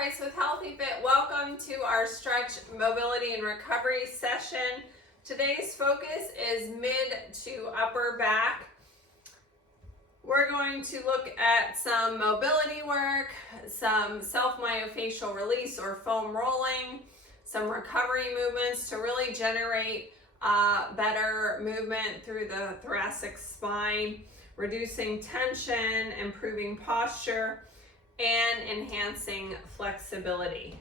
Price with Healthy Fit. Welcome to our stretch, mobility, and recovery session. Today's focus is mid to upper back. We're going to look at some mobility work, some self-myofascial release or foam rolling, some recovery movements to really generate better movement through the thoracic spine, reducing tension, improving posture, and enhancing flexibility.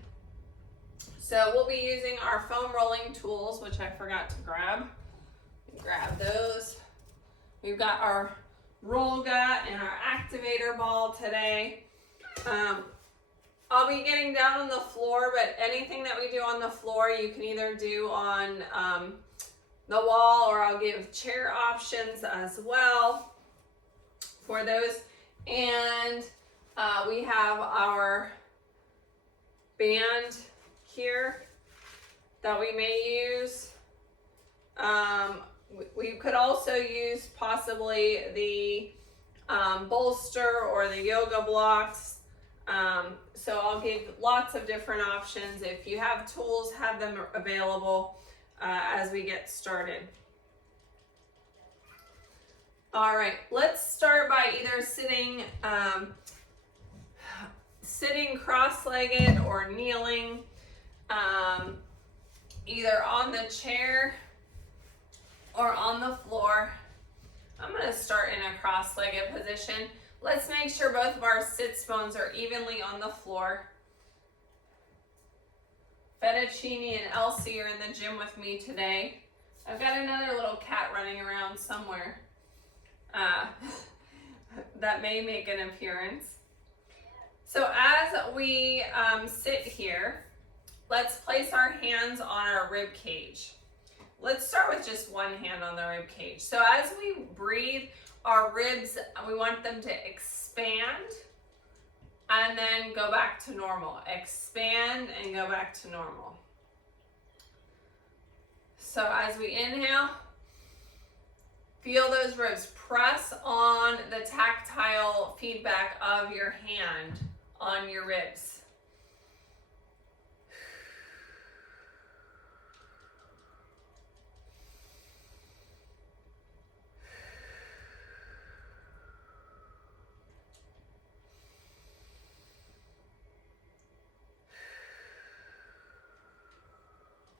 So we'll be using our foam rolling tools, which I forgot to grab. Grab those. We've got our roll gut and our activator ball today. I'll be getting down on the floor, but anything that we do on the floor, you can either do on the wall, or I'll give chair options as well for those. And we have our band here that we may use. We could also use possibly the bolster or the yoga blocks. So I'll give lots of different options. If you have tools, have them available as we get started. All right, let's start by either sitting cross-legged or kneeling, either on the chair or on the floor. I'm going to start in a cross-legged position. Let's make sure both of our sits bones are evenly on the floor. Fettuccine and Elsie are in the gym with me today. I've got another little cat running around somewhere that may make an appearance. So as we sit here, let's place our hands on our rib cage. Let's start with just one hand on the rib cage. So as we breathe, our ribs, we want them to expand and then go back to normal. Expand and go back to normal. So as we inhale, feel those ribs. Press on the tactile feedback of your hand on your ribs.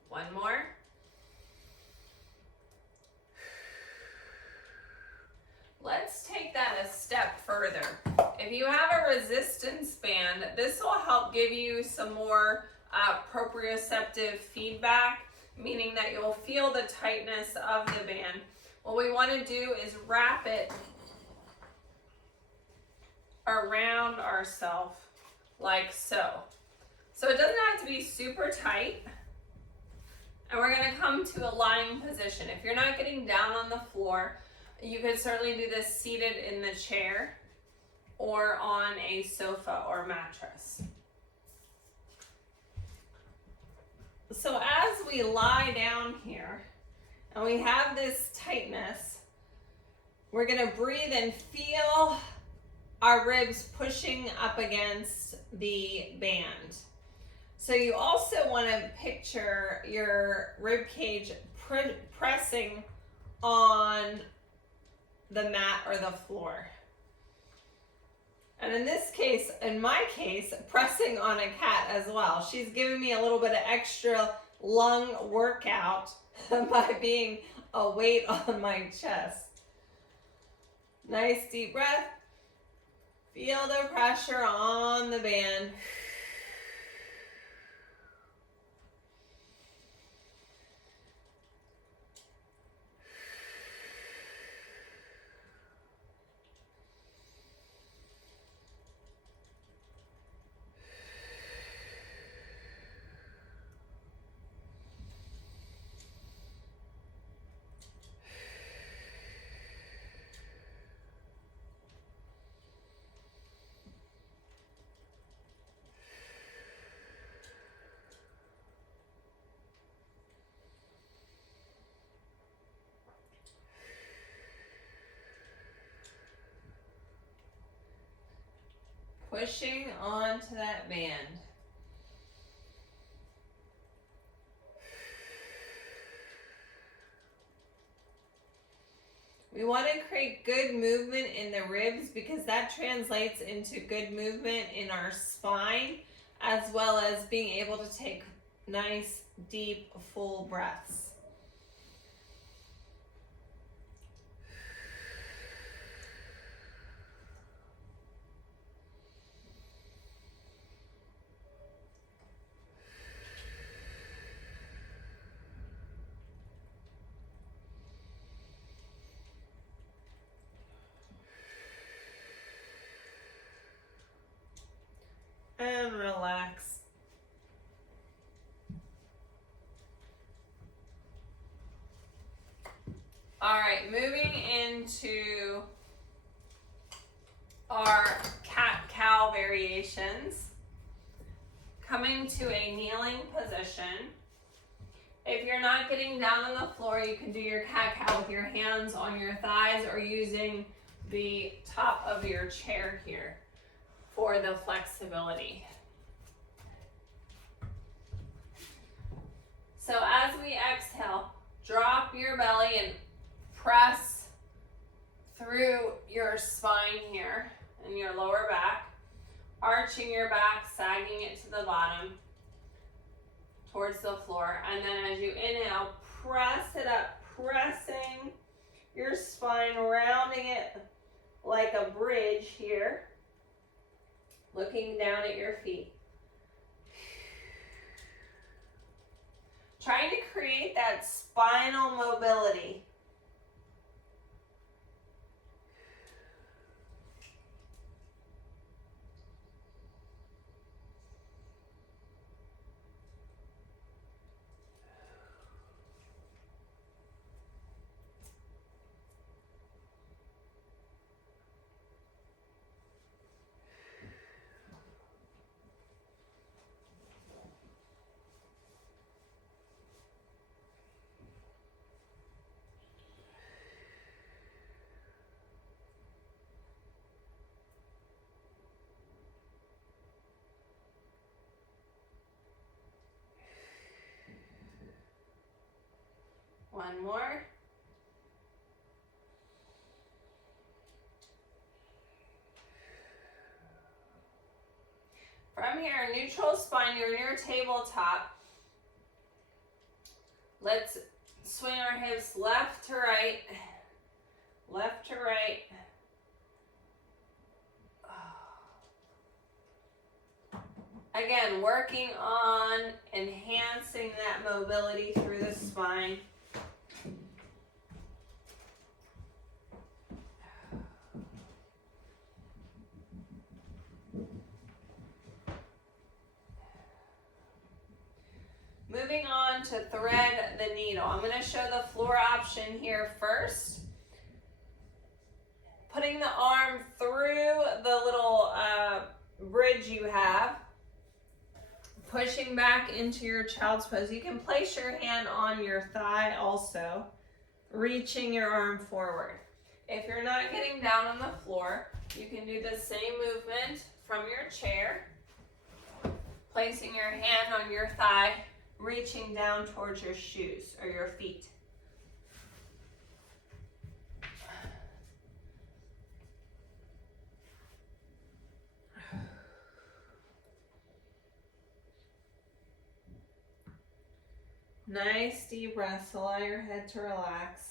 One more. Let's take that a step further. If you have a resistance band, this will help give you some more proprioceptive feedback, meaning that you'll feel the tightness of the band. What we want to do is wrap it around ourselves like so. So it doesn't have to be super tight. And we're going to come to a lying position. If you're not getting down on the floor, you could certainly do this seated in the chair or on a sofa or mattress. So as we lie down here and we have this tightness, we're going to breathe and feel our ribs pushing up against the band. So you also want to picture your rib cage pressing on the mat or the floor. And in this case, in my case, pressing on a cat as well. She's giving me a little bit of extra lung workout by being a weight on my chest. Nice deep breath. Feel the pressure on the band. pushing onto that band. We want to create good movement in the ribs because that translates into good movement in our spine, as well as being able to take nice, deep, full breaths. And relax. All right, moving into our cat-cow variations. Coming to a kneeling position. If you're not getting down on the floor, you can do your cat-cow with your hands on your thighs or using the top of your chair here for the flexibility. So as we exhale, drop your belly and press through your spine here and your lower back, arching your back, sagging it to the bottom towards the floor. And then as you inhale, press it up, pressing your spine, rounding it like a bridge here, looking down at your feet. Trying to create that spinal mobility. One more. From here, neutral spine, you're near tabletop. Let's swing our hips left to right, left to right. Again, working on enhancing that mobility through the spine. Moving on to thread the needle. I'm going to show the floor option here first. Putting the arm through the little bridge you have. Pushing back into your child's pose. You can place your hand on your thigh also. Reaching your arm forward. If you're not getting down on the floor, you can do the same movement from your chair. Placing your hand on your thigh. Reaching down towards your shoes or your feet. Nice deep breaths. Allow your head to relax.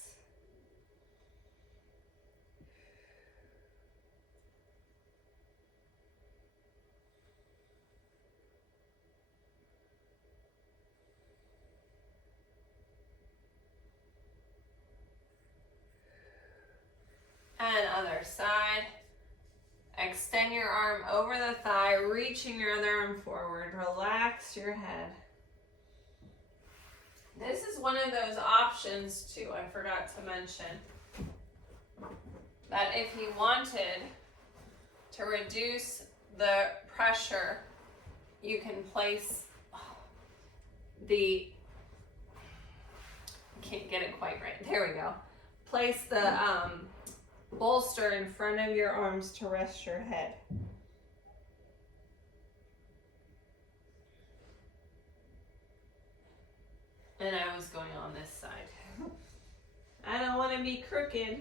And other side. Extend your arm over the thigh, reaching your other arm forward. Relax your head. This is one of those options too, I forgot to mention, that if you wanted to reduce the pressure, you can place the, can't get it quite right, there we go. Place the bolster in front of your arms to rest your head. And I was going on this side. I don't want to be crooked.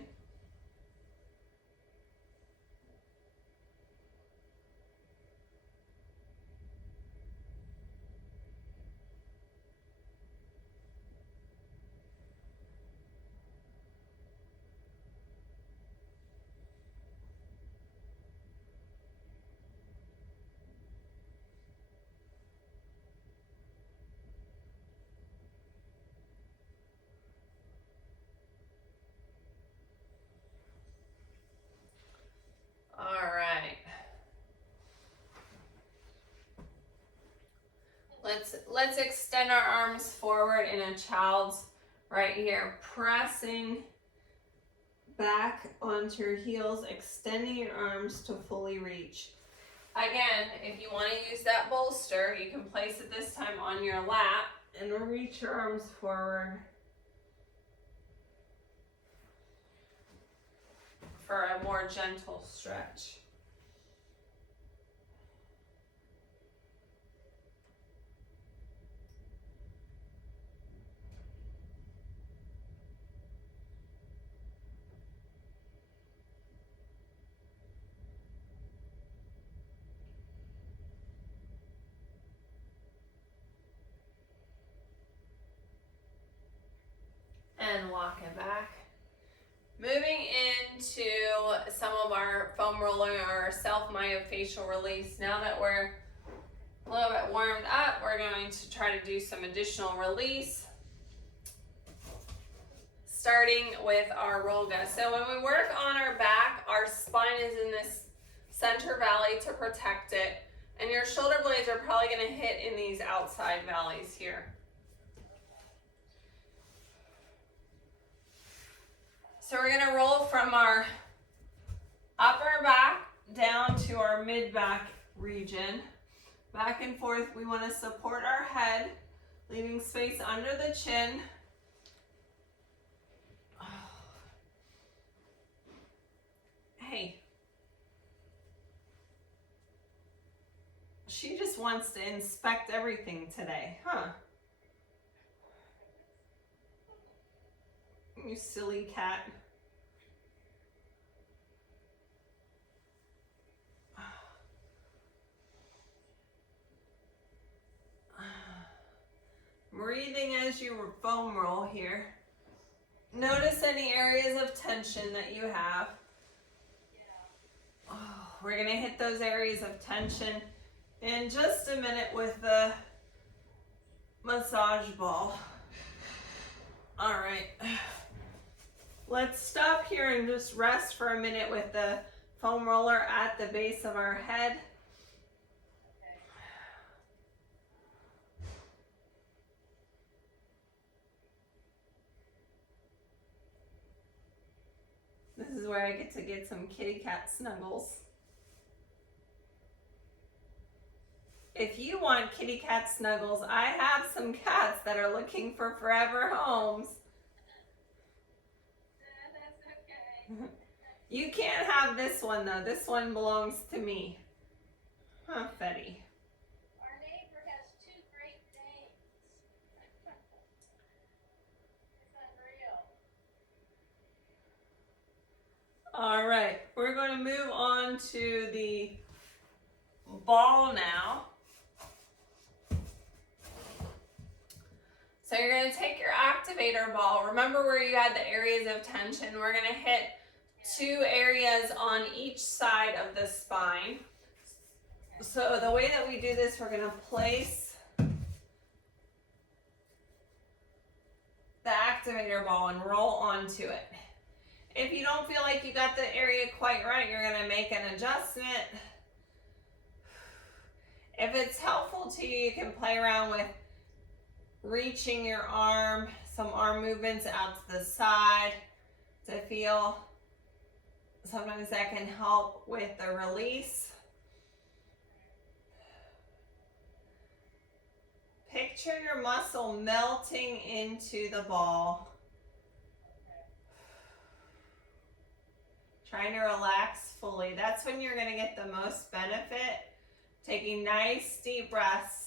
Let's extend our arms forward in a child's right here, pressing back onto your heels, extending your arms to fully reach. Again, if you want to use that bolster, you can place it this time on your lap and reach your arms forward for a more gentle stretch. And walk it back. Moving into some of our foam roller or self-myofascial release. Now that we're a little bit warmed up, we're going to try to do some additional release, starting with our Rolga. So when we work on our back, our spine is in this center valley to protect it, and your shoulder blades are probably going to hit in these outside valleys here. So we're going to roll from our upper back down to our mid back region. Back and forth. We want to support our head, leaving space under the chin. Hey. She just wants to inspect everything today, huh? You silly cat. Breathing as you foam roll here. Notice any areas of tension that you have. Oh, we're going to hit those areas of tension in just a minute with the massage ball. All right. Let's stop here and just rest for a minute with the foam roller at the base of our head. This is where I get some kitty cat snuggles. If you want kitty cat snuggles, I have some cats that are looking for forever homes. That's okay. You can't have this one though. This one belongs to me. Huh, Fetty? Our neighbor has 2 Great Danes. It's unreal. All right, we're going to move on to the ball now. So you're going to take your activator ball. Remember where you had the areas of tension. We're going to hit 2 areas on each side of the spine. So the way that we do this, we're going to place the activator ball and roll onto it. If you don't feel like you got the area quite right, you're going to make an adjustment. If it's helpful to you, you can play around with reaching your arm, some arm movements out to the side to feel. Sometimes that can help with the release. Picture your muscle melting into the ball. Trying to relax fully. That's when you're going to get the most benefit. Taking nice deep breaths.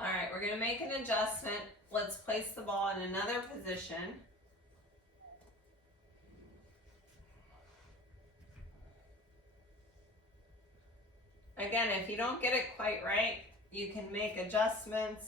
All right, we're going to make an adjustment. Let's place the ball in another position. Again, if you don't get it quite right, you can make adjustments.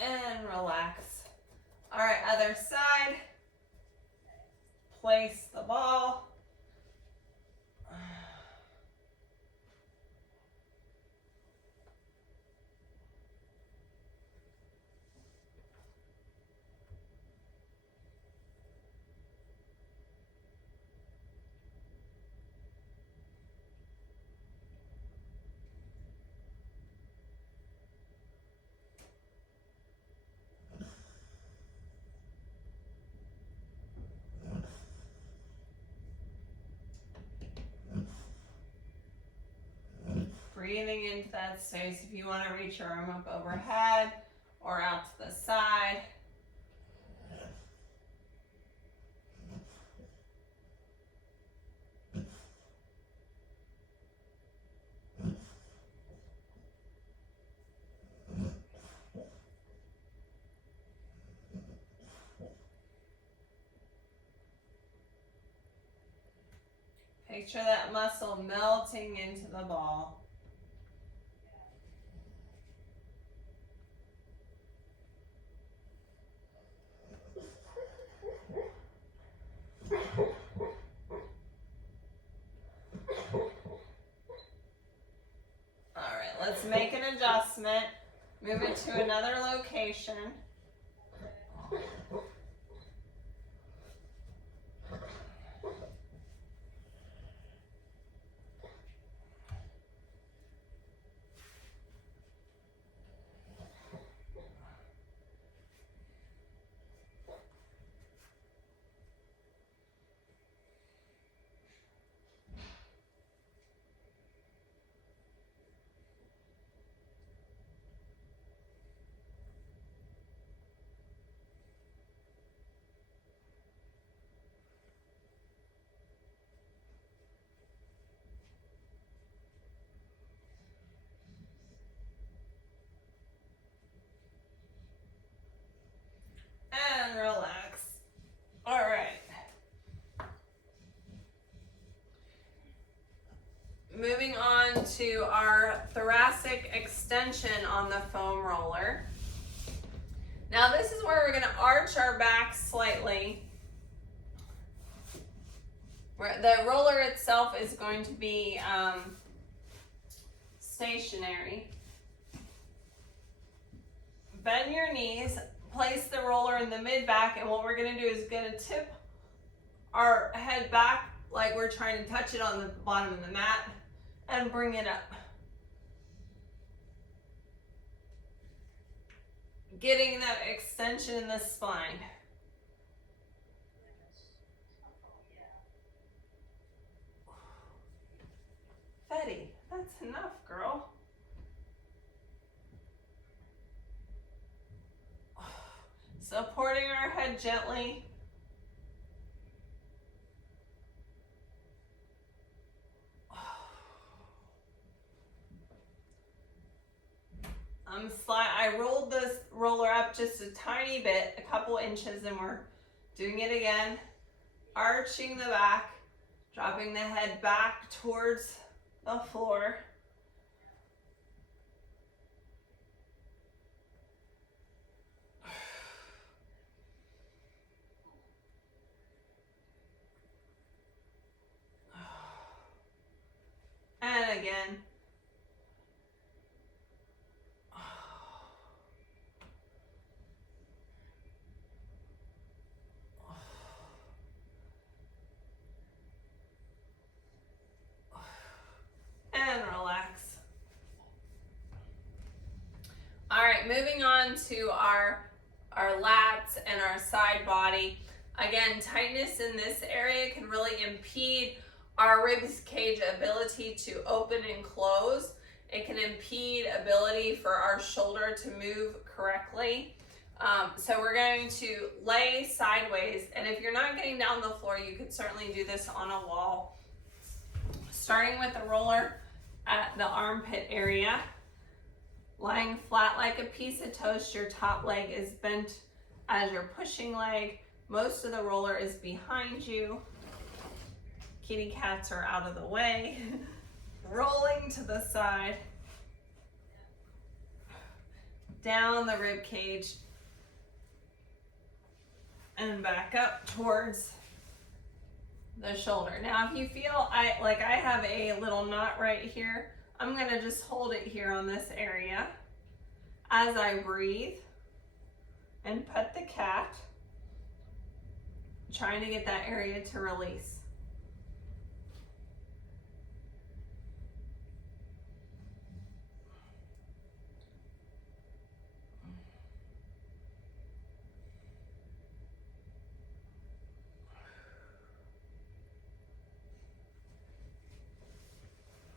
And relax. All right, other side. Place the ball. Breathing into that space. If you want to reach your arm up overhead or out to the side. Picture that muscle melting into the ball. Alright, let's make an adjustment. Move it to another location. And relax. All right. Moving on to our thoracic extension on the foam roller. Now this is where we're going to arch our back slightly. The roller itself is going to be stationary. Bend your knees, place the roller in the mid-back, and what we're going to do is going to tip our head back like we're trying to touch it on the bottom of the mat and bring it up. Getting that extension in the spine. Betty, that's enough, girl. Supporting our head gently. I rolled this roller up just a tiny bit, a couple inches, and we're doing it again. Arching the back, dropping the head back towards the floor. And again. And relax. All right, moving on to our lats and our side body. Again, tightness in this area can really impede our ribs cage ability to open and close. It can impede ability for our shoulder to move correctly. So we're going to lay sideways, and if you're not getting down the floor, you could certainly do this on a wall. Starting with the roller at the armpit area, lying flat like a piece of toast. Your top leg is bent as your pushing leg. Most of the roller is behind you. Kitty cats are out of the way. Rolling to the side. down the rib cage and back up towards the shoulder. Now, if you feel I have a little knot right here, I'm gonna just hold it here on this area as I breathe and pet the cat, trying to get that area to release.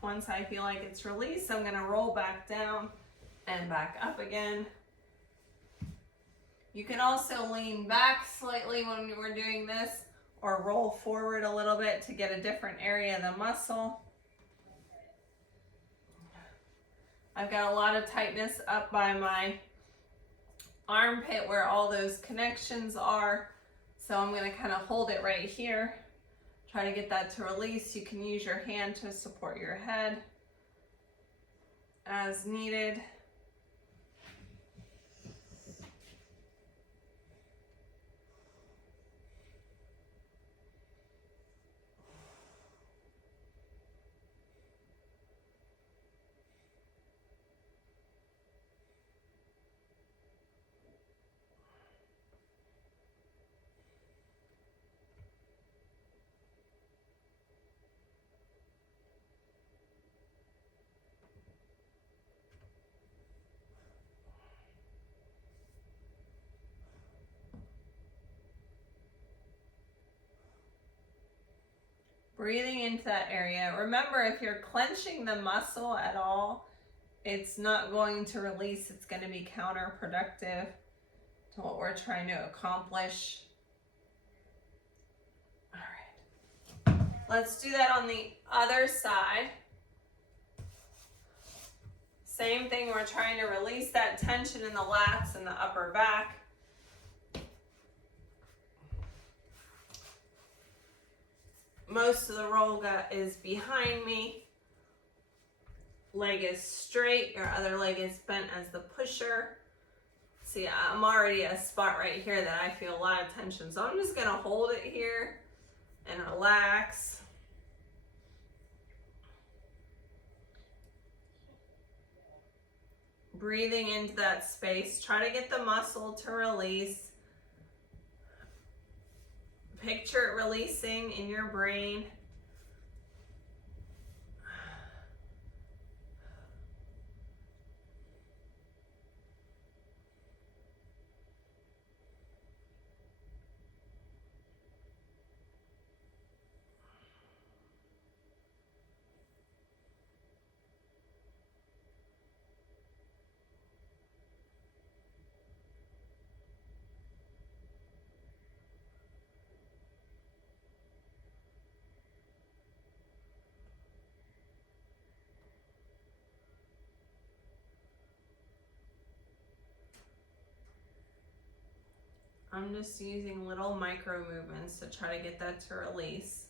Once I feel like it's released, I'm gonna roll back down and back up again. You can also lean back slightly when we're doing this, or roll forward a little bit to get a different area of the muscle. I've got a lot of tightness up by my armpit where all those connections are, so I'm gonna kind of hold it right here. Try to get that to release. You can use your hand to support your head as needed. Breathing into that area. Remember, if you're clenching the muscle at all, it's not going to release. It's going to be counterproductive to what we're trying to accomplish. All right. Let's do that on the other side. Same thing, we're trying to release that tension in the lats and the upper back. Most of the roll gut is behind me. Leg is straight, your other leg is bent as the pusher. See, I'm already at a spot right here that I feel a lot of tension. So I'm just gonna hold it here and relax. Breathing into that space. Try to get the muscle to release. Picture it releasing in your brain. I'm just using little micro movements to try to get that to release.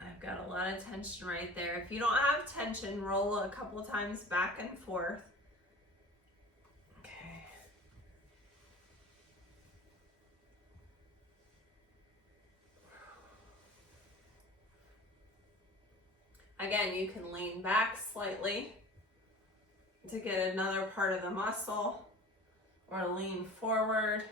I've got a lot of tension right there. If you don't have tension, roll a couple times back and forth. Okay. Again, you can lean back slightly to get another part of the muscle, or lean forward.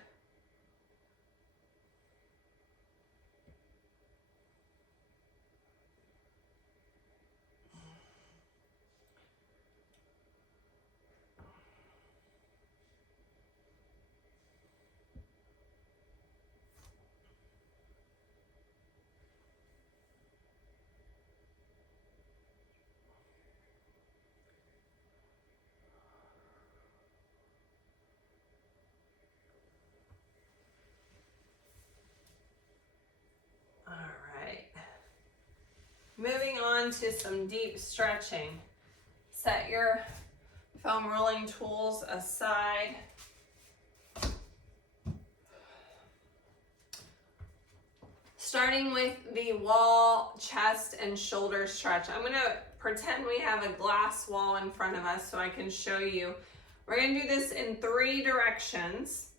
Moving on to some deep stretching. Set your foam rolling tools aside. Starting with the wall, chest, and shoulder stretch. I'm gonna pretend we have a glass wall in front of us so I can show you We're gonna do this in 3 directions.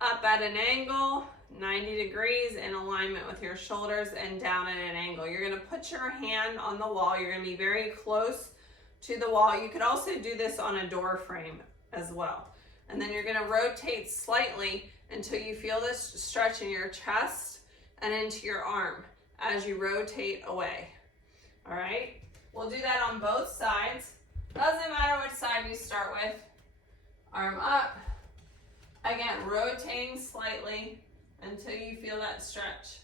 Up at an angle, 90 degrees in alignment with your shoulders, and down at an angle. You're gonna put your hand on the wall. You're gonna be very close to the wall. You could also do this on a door frame as well. And then you're gonna rotate slightly until you feel this stretch in your chest and into your arm as you rotate away. All right, we'll do that on both sides. Doesn't matter which side you start with. Arm up. Again, rotating slightly until you feel that stretch.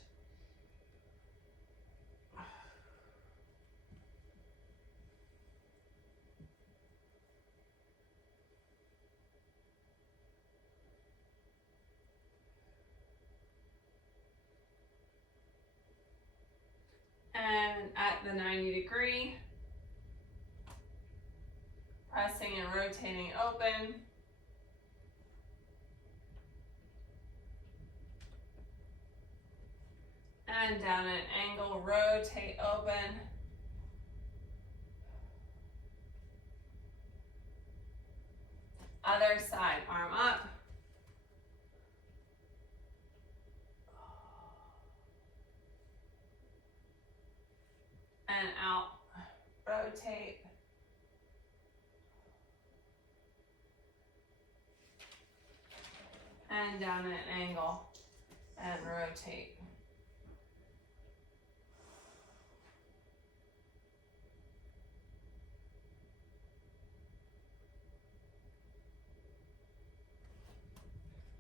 And at the 90 degree, pressing and rotating open. And down at an angle, rotate open. Other side, arm up. And out, rotate. And down at an angle, and rotate.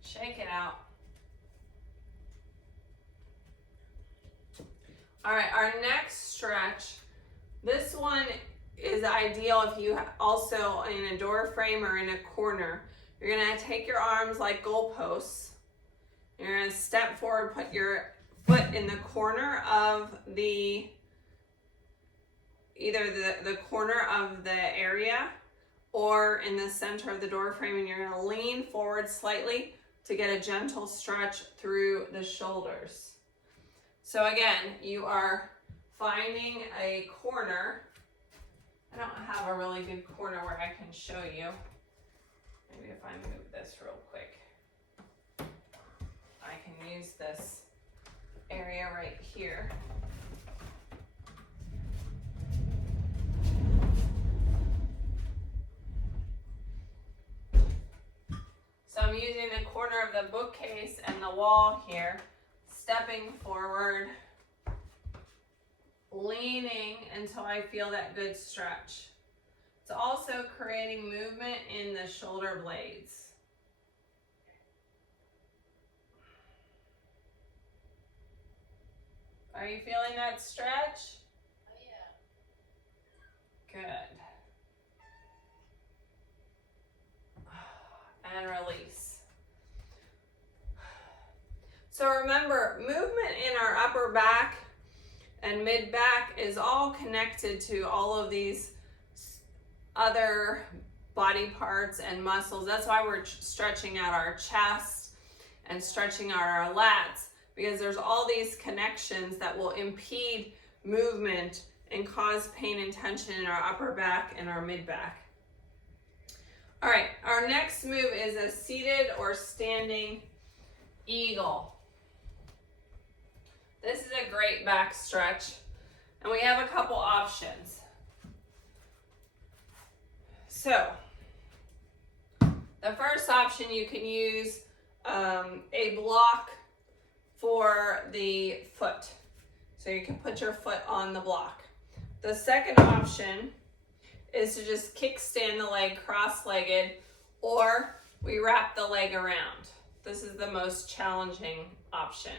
Shake it out. All right, our next stretch, this one is ideal if you also in a door frame or in a corner. You're gonna take your arms like goalposts. You're gonna step forward, put your foot in the corner of either the corner of the area or in the center of the door frame, and you're gonna lean forward slightly to get a gentle stretch through the shoulders. So again, you are finding a corner. I don't have a really good corner where I can show you. Maybe if I move this real quick, I can use this area right here. So I'm using the corner of the bookcase and the wall here, stepping forward, leaning until I feel that good stretch. It's also creating movement in the shoulder blades. Are you feeling that stretch? Oh, yeah. Good. And release. So remember, movement in our upper back and mid back is all connected to all of these other body parts and muscles. That's why we're stretching out our chest and stretching out our lats, because there's all these connections that will impede movement and cause pain and tension in our upper back and our mid back. All right, our next move is a seated or standing eagle. This is a great back stretch, and we have a couple options. So, the first option, you can use a block for the foot. So you can put your foot on the block. The second option is to just kickstand the leg cross-legged, or we wrap the leg around. This is the most challenging option.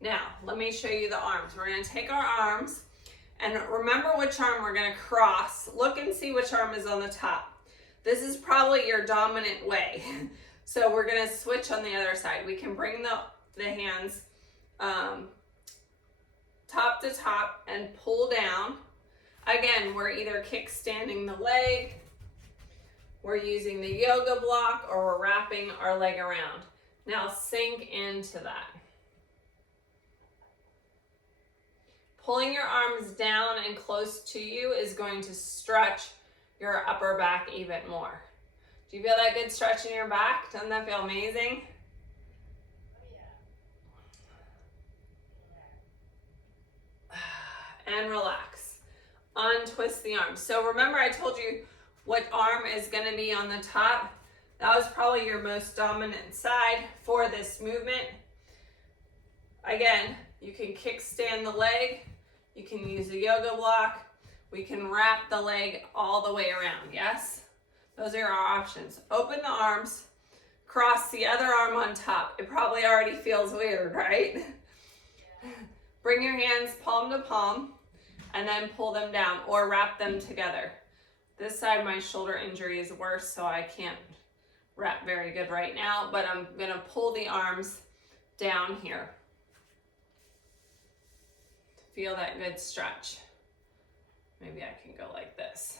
Now, let me show you the arms. We're gonna take our arms, and remember which arm we're gonna cross. Look and see which arm is on the top. This is probably your dominant way. So we're gonna switch on the other side. We can bring the hands top to top and pull down. Again, we're either kickstanding the leg, we're using the yoga block, or we're wrapping our leg around. Now sink into that. Pulling your arms down and close to you is going to stretch your upper back even more. Do you feel that good stretch in your back? Doesn't that feel amazing? And relax. Untwist the arms. So remember I told you what arm is going to be on the top. That was probably your most dominant side for this movement. Again, you can kickstand the leg. You can use a yoga block. We can wrap the leg all the way around, yes? Those are our options. Open the arms, cross the other arm on top. It probably already feels weird, right? Bring your hands palm to palm and then pull them down or wrap them together. This side, my shoulder injury is worse, so I can't wrap very good right now, but I'm gonna pull the arms down here. Feel that good stretch. Maybe I can go like this.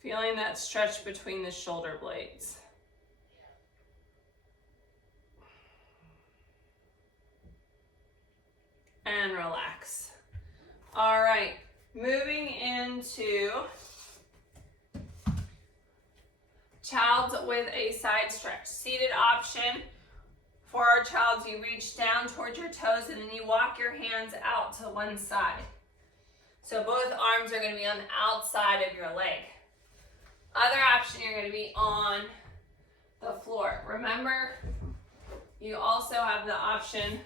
Feeling that stretch between the shoulder blades. And relax. All right, moving into child's with a side stretch. Seated option. For our child's, you reach down towards your toes and then you walk your hands out to one side. So both arms are going to be on the outside of your leg. Other option, you're going to be on the floor. Remember, you also have the option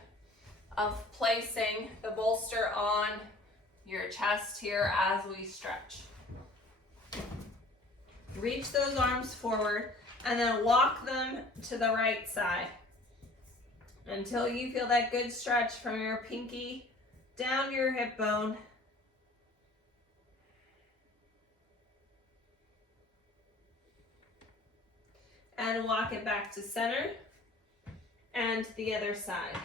of placing the bolster on your chest here as we stretch. Reach those arms forward and then walk them to the right side until you feel that good stretch from your pinky down to your hip bone. And walk it back to center and the other side.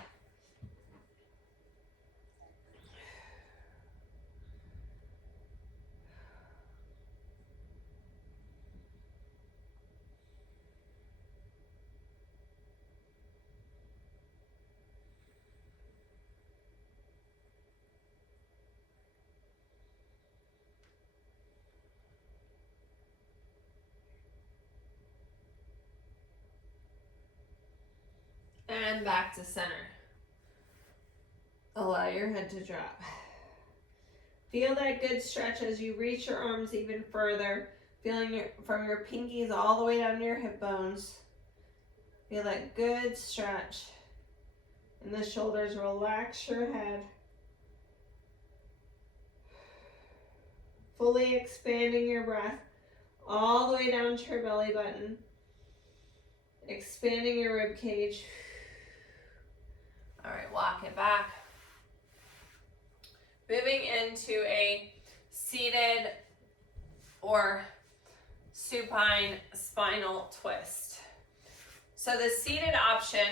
And back to center. Allow your head to drop. Feel that good stretch as you reach your arms even further, feeling from your pinkies all the way down to your hip bones. Feel that good stretch in the shoulders. Relax your head. Fully expanding your breath all the way down to your belly button. Expanding your rib cage. All right, walk it back. Moving into a seated or supine spinal twist. So the seated option,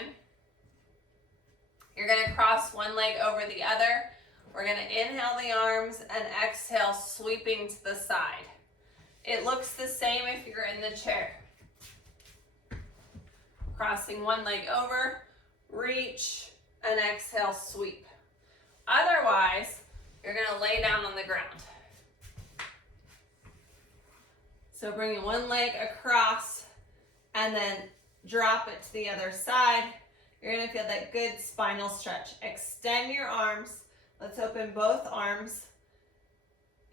you're gonna cross one leg over the other. We're gonna inhale the arms and exhale, sweeping to the side. It looks the same if you're in the chair. Crossing one leg over, reach, and exhale, sweep. Otherwise, you're gonna lay down on the ground. So bringing one leg across and then drop it to the other side. You're gonna feel that good spinal stretch. Extend your arms. Let's open both arms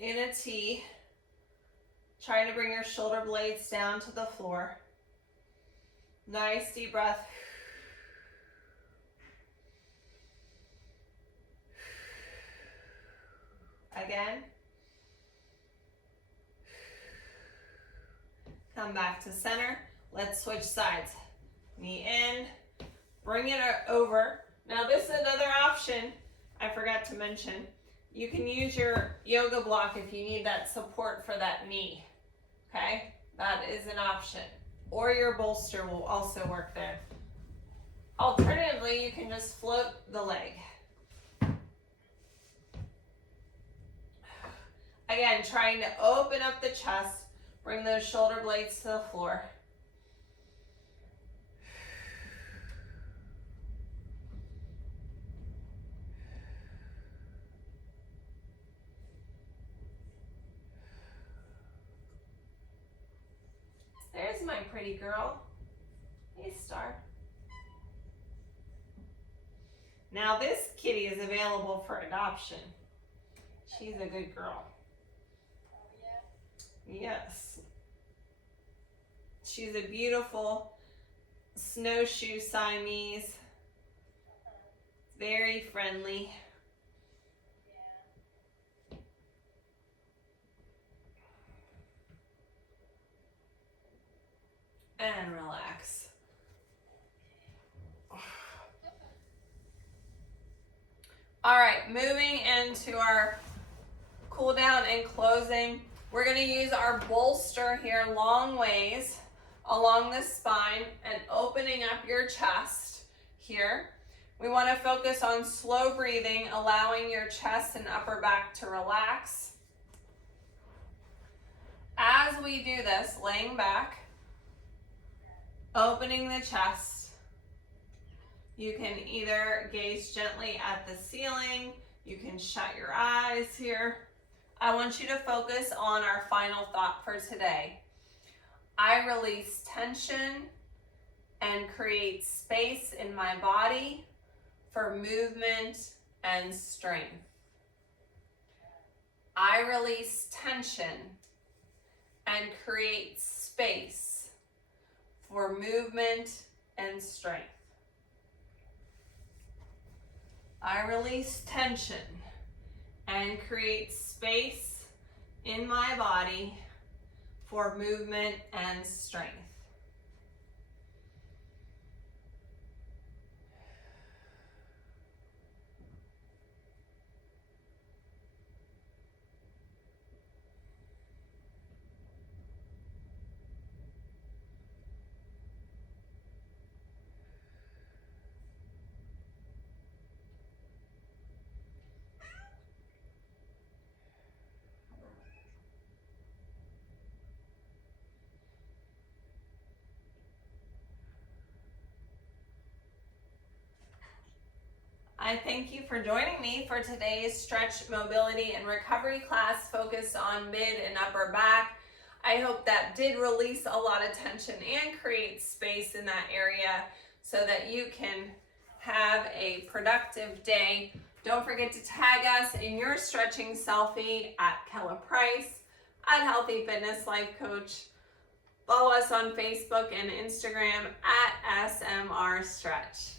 in a T. Try to bring your shoulder blades down to the floor. Nice deep breath. Again. Come back to center. Let's switch sides. Knee in, bring it over. Now this is another option I forgot to mention. You can use your yoga block if you need that support for that knee, okay? That is an option. Or your bolster will also work there. Alternatively, you can just float the leg. Again, trying to open up the chest, bring those shoulder blades to the floor. There's my pretty girl. Hey, Star. Now this kitty is available for adoption. She's a good girl. Oh, yeah. Yes. She's a beautiful snowshoe Siamese. Very friendly. Yeah. And relax. All right, moving into our cool down and closing. We're going to use our bolster here long ways along the spine and opening up your chest here. We want to focus on slow breathing, allowing your chest and upper back to relax. As we do this, laying back, opening the chest, you can either gaze gently at the ceiling, you can shut your eyes here. I want you to focus on our final thought for today. I release tension and create space in my body for movement and strength. I release tension and create space for movement and strength. I release tension and create space in my body for movement and strength. I thank you for joining me for today's stretch, mobility, and recovery class focused on mid and upper back. I hope that did release a lot of tension and create space in that area so that you can have a productive day. Don't forget to tag us in your stretching selfie at Kella Price, at Healthy Fitness Life Coach. Follow us on Facebook and Instagram at SMR Stretch.